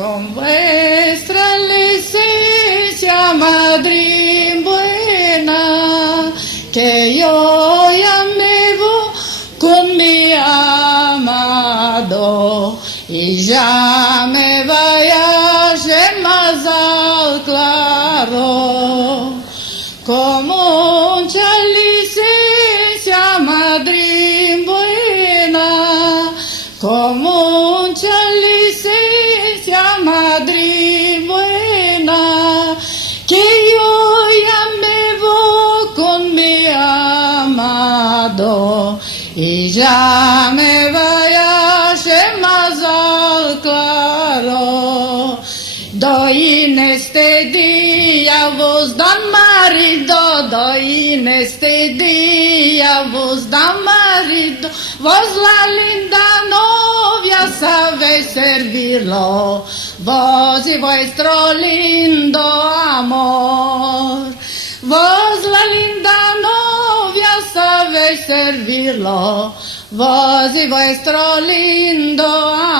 Con vuestra licencia, madre buena, que yo ya me voy con mi amado y ya me vaya más al claro. Con mucha licencia, madre buena, con mucha licencia, madre buena, que yo ya me voy con mi amado y ya me vaya más al claro. Doy en este día vos dan marido, doy en este día vos dan marido, vos la linda novia sabéis servirlo, vos y vuestro lindo amor, vos la linda novia sabéis servirlo, vos y vuestro lindo amor.